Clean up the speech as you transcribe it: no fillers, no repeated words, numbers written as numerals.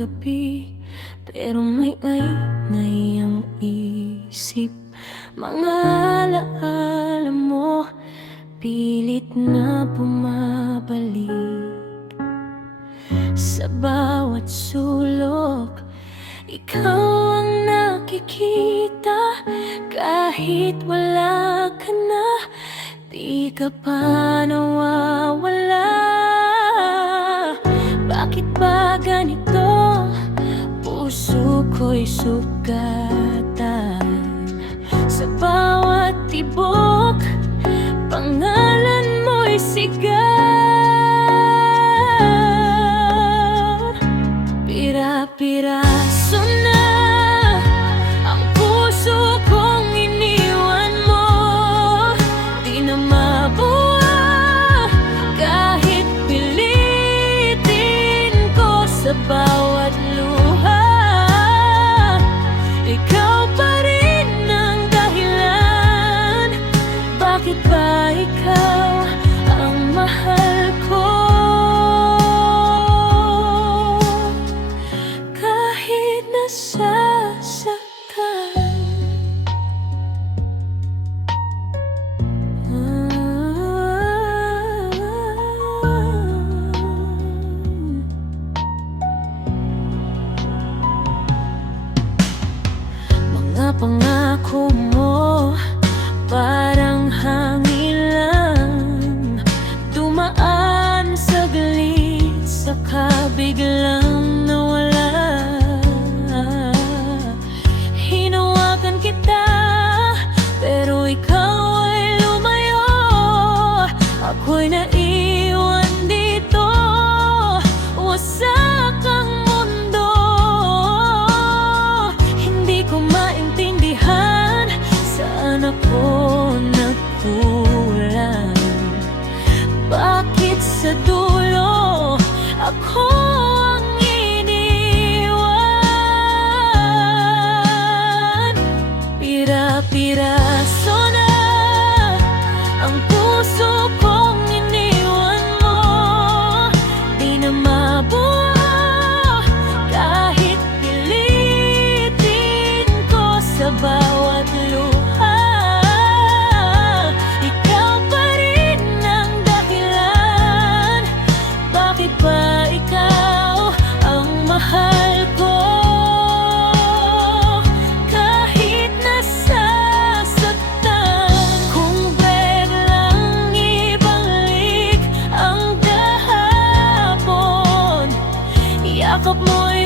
gabi, pero may ngay ang isip. Mga alaala mo, pilit na bumabalik. Sa bawat sulok, ikaw ang nakikita. Kahit wala ka na, di ka pa nawawala. Bakit ba ganito? Puso ko'y sugatan. Sa bawat tibok, pangalan mo'y sigaw. Pira-piraso na ang puso kong iniwan mo. Di na mabuo kahit pilitin ko. Sa bawat luha, ikaw pa rin ang dahilan. Bakit ba ikaw ang mahal ko? Kahit nasasaktan. Mga pangako mo parang hangin lang, dumaan saglit, saka biglang nawala. Hinawakan kita, pero ikaw ay lumayo. Ako'y naiwan dito, wasak ang mundo. Hindi ko maintindihan saan ako nagkulang. Bakit sa dulo ako ang iniwan? Pira-piraso na ang puso kong iniwan mo. Di na mabuo kahit pilitin ko. Sa bawat luha, ikaw pa rin ang dahilan. Bakit ba ikaw ang mahal ko? Kahit nasasaktan, kung biglang ibalik ang kahapon, yakap mo'y